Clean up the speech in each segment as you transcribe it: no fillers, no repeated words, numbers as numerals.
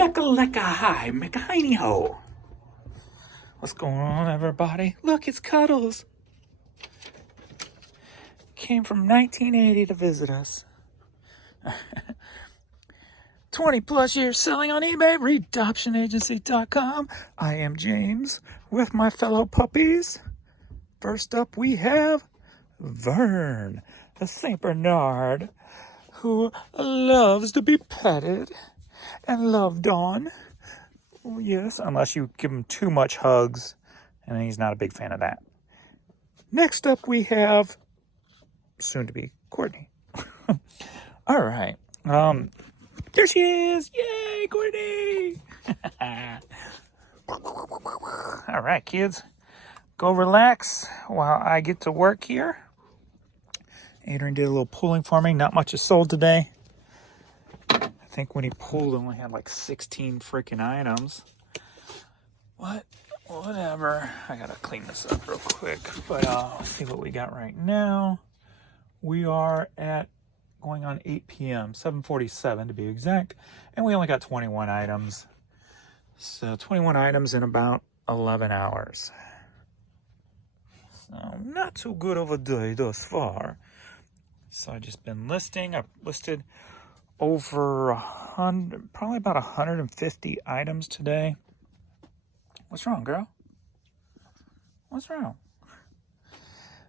Mechaleka hi, Mecahiny ho. What's going on, everybody? Look, it's Cuddles. Came from 1980 to visit us. 20 plus years selling on eBay, redoptionagency.com. I am James with my fellow puppies. First up, we have Vern, the St. Bernard, who loves to be petted and loved on. Oh, yes, unless you give him too much hugs, and he's not a big fan of that. Next up, we have soon to be Courtney. All right. There she is. Yay, Courtney. All right, kids. Go relax while I get to work here. Adrian did a little pulling for me. Not much is sold today. I think when he pulled, only had like 16 freaking items. Whatever. I gotta clean this up real quick. But let's see what we got right now. We are at going on 8 p.m., 7:47 to be exact, and we only got 21 items. So 21 items in about 11 hours. So not too good of a day thus far. So I've just been listing. I've listed over 100, probably about 150 items today. What's wrong, girl? What's wrong?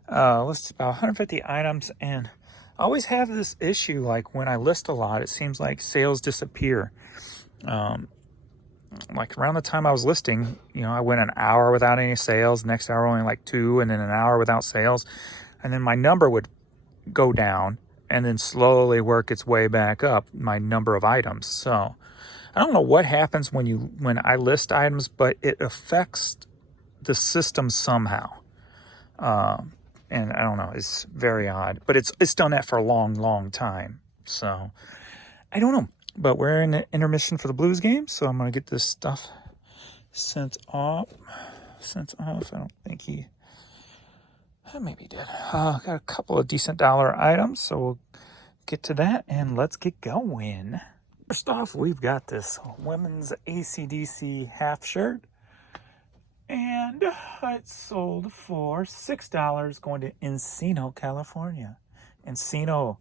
Listed about 150 items, and I always have this issue, like when I list a lot, it seems like sales disappear. Like around the time I was listing, I went an hour without any sales, next hour only like 2, and then an hour without sales, and then my number would go down and then slowly work its way back up, my number of items. So I don't know what happens when I list items, but it affects the system somehow. And I don't know, it's very odd, but it's done that for a long, long time. So I don't know, but we're in the intermission for the Blues game. So I'm going to get this stuff sent off. I don't think maybe he did. Got a couple of decent dollar items. So we'll get to that and let's get going. First off, we've got this women's AC/DC half shirt. And it sold for $6 going to Encino, California. Encino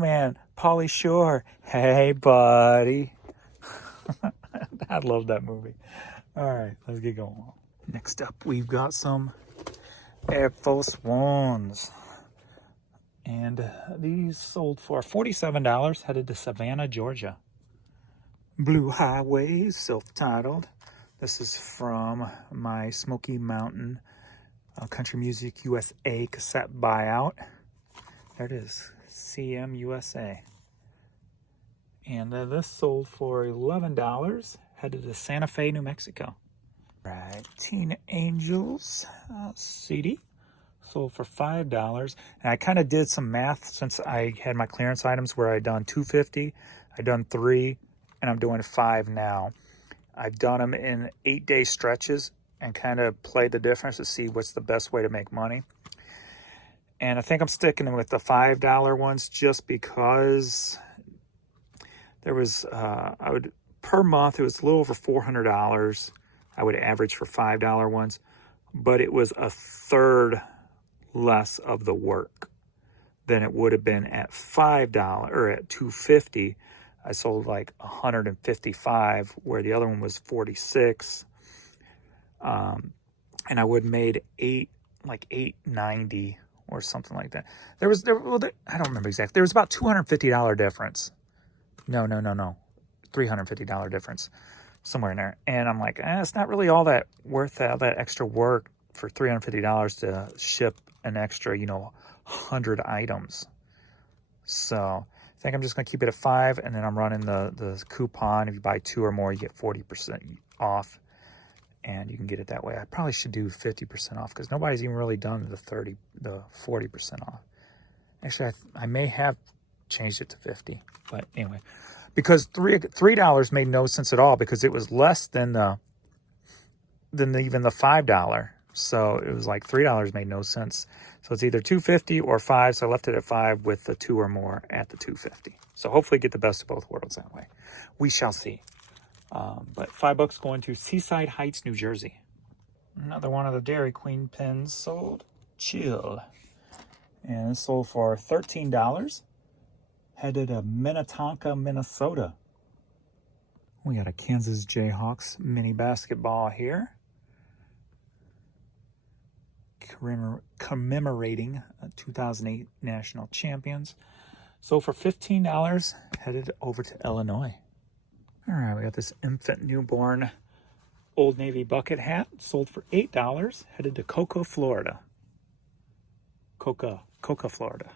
man, Pauly Shore. Hey, buddy. I love that movie. All right, let's get going. Next up, we've got some Air Force Ones. And these sold for $47, headed to Savannah, Georgia. Blue Highways, self-titled. This is from my Smoky Mountain Country Music USA cassette buyout. There it is, CMUSA. And this sold for $11, headed to Santa Fe, New Mexico. Right, Teen Angels CD sold for $5. And I kind of did some math since I had my clearance items where I'd done $250, I'd done 3, and I'm doing 5 now. I've done them in 8-day stretches and kind of played the difference to see what's the best way to make money. And I think I'm sticking with the $5 ones just because there was, per month, it was a little over $400 I would average for $5 ones, but it was a third less of the work than it would have been at $5 or at $250. I sold like 155, where the other one was 46. And I would have made $890 or something like that. I don't remember exactly. There was about $250 difference. No. $350 difference somewhere in there. And I'm like, it's not really all that worth all that extra work for $350 to ship an extra, 100 items. So I think I'm just going to keep it at 5, and then I'm running the coupon. If you buy 2 or more, you get 40% off, and you can get it that way. I probably should do 50% off because nobody's even really done the 40% off. Actually, I may have changed it to 50, but anyway, because $3 made no sense at all because it was less than even the $5. So it was like $3 made no sense. So it's either $250 or 5. So I left it at 5 with the 2 or more at the $250. So hopefully get the best of both worlds that way. We shall see. But $5 going to Seaside Heights, New Jersey. Another one of the Dairy Queen pins sold. Chill. And it's sold for $13. Headed to Minnetonka, Minnesota. We got a Kansas Jayhawks mini basketball here. Commemorating 2008 national champions. Sold for $15. Headed over to Illinois. All right, we got this infant newborn Old Navy bucket hat. Sold for $8. Headed to Cocoa, Florida. Coca, Florida.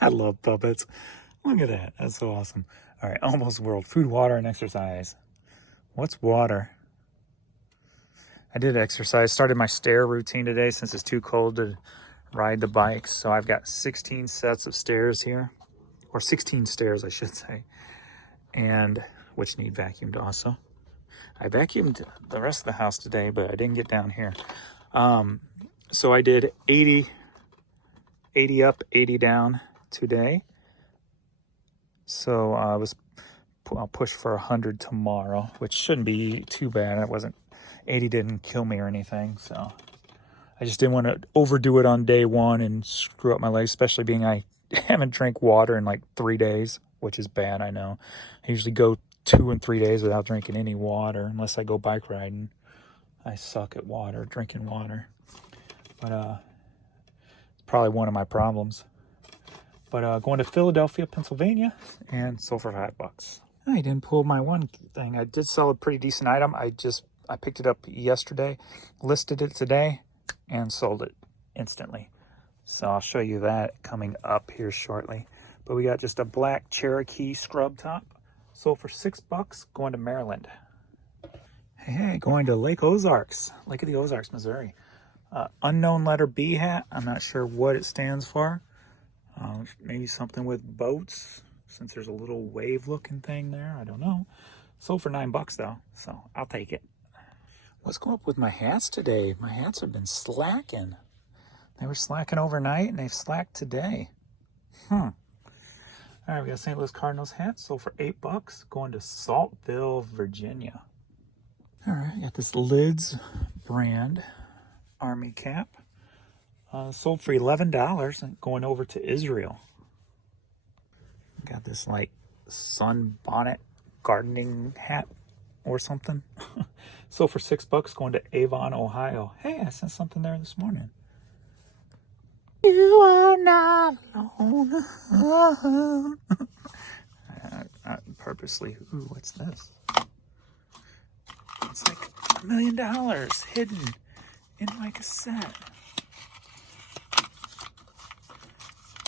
I love puppets. Look at that. That's so awesome. All right, Almost World. Food, water, and exercise. What's water? I did exercise. Started my stair routine today since it's too cold to ride the bike. So I've got 16 sets of stairs here. Or 16 stairs, I should say. And which need vacuumed also. I vacuumed the rest of the house today, but I didn't get down here. So I did 80 up, 80 down today. So I'll push for 100 tomorrow, which shouldn't be too bad. 80 didn't kill me or anything. So I just didn't want to overdo it on day one and screw up my legs, especially being I haven't drank water in like 3 days, which is bad, I know. I usually go 2 and 3 days without drinking any water unless I go bike riding. I suck at drinking water. But it's probably one of my problems. But going to Philadelphia, Pennsylvania, and sold for $5. I didn't pull my one thing. I did sell a pretty decent item. I picked it up yesterday, listed it today, and sold it instantly. So I'll show you that coming up here shortly. But we got just a black Cherokee scrub top. Sold for $6, going to Maryland. Hey, going to Lake of the Ozarks, Missouri. Unknown letter B hat. I'm not sure what it stands for. Maybe something with boats, since there's a little wave looking thing there. I don't know. Sold for $9 though, so I'll take it. What's going up with my hats today? My hats have been slacking. They were slacking overnight and they've slacked today. All right, we got St. Louis Cardinals hat, sold for $8, going to Saltville, Virginia. All right, got this Lids brand army cap. Sold for $11 and going over to Israel. Got this like sun bonnet gardening hat or something. Sold for $6 going to Avon, Ohio. Hey, I sent something there this morning. You are not alone. I purposely. Ooh, what's this? It's like $1 million hidden in my cassette.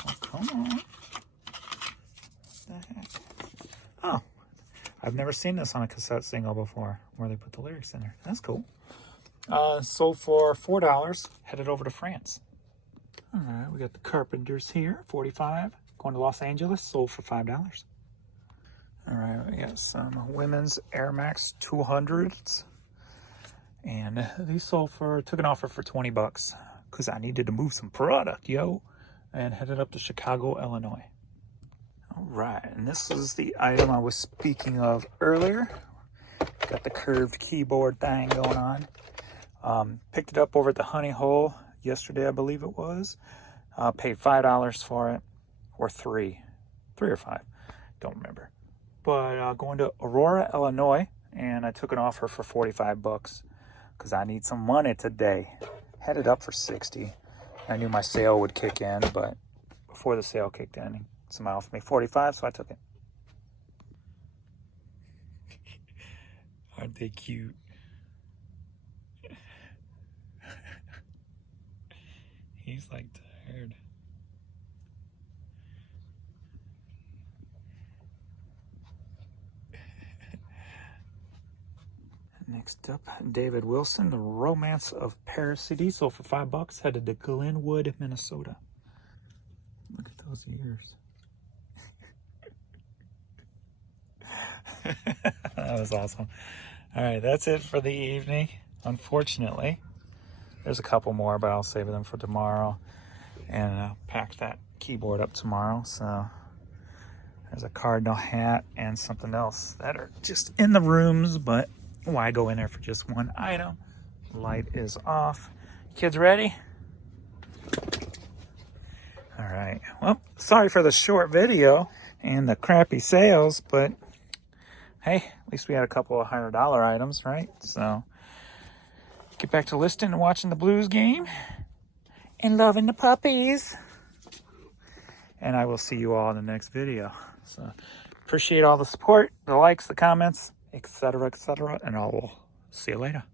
Oh, come on. What the heck? Oh, I've never seen this on a cassette single before, where they put the lyrics in there. That's cool. Sold for $4, headed over to France. All right, we got the Carpenters here, $45, going to Los Angeles, sold for $5. All right, we got some women's Air Max 200s, and these took an offer for $20 because I needed to move some product, and headed up to Chicago, Illinois. All right, and this is the item I was speaking of earlier. Got the curved keyboard thing going on. Picked it up over at the Honey Hole yesterday, I believe it was. Paid $5 for it, or three or five, don't remember. But going to Aurora, Illinois, and I took an offer for $45 because I need some money today. Headed up for $60. I knew my sale would kick in, but before the sale kicked in, somebody offered me $45, so I took it. Aren't they cute? He's like tired. Next up, David Wilson, The Romance of Paris City, sold for $5, headed to Glenwood, Minnesota. Look at those ears. That was awesome. All right, that's it for the evening, unfortunately. There's a couple more, but I'll save them for tomorrow. And I'll pack that keyboard up tomorrow. So There's a Cardinal hat and something else that are just in the rooms, but why go in there for just one item? Light is off. Kids ready? All right. Well, sorry for the short video and the crappy sales, but hey, at least we had a couple of $100 items, right? So get back to listing and watching the Blues game and loving the puppies. And I will see you all in the next video. So appreciate all the support, the likes, the comments, etc., etc., and I will see you later.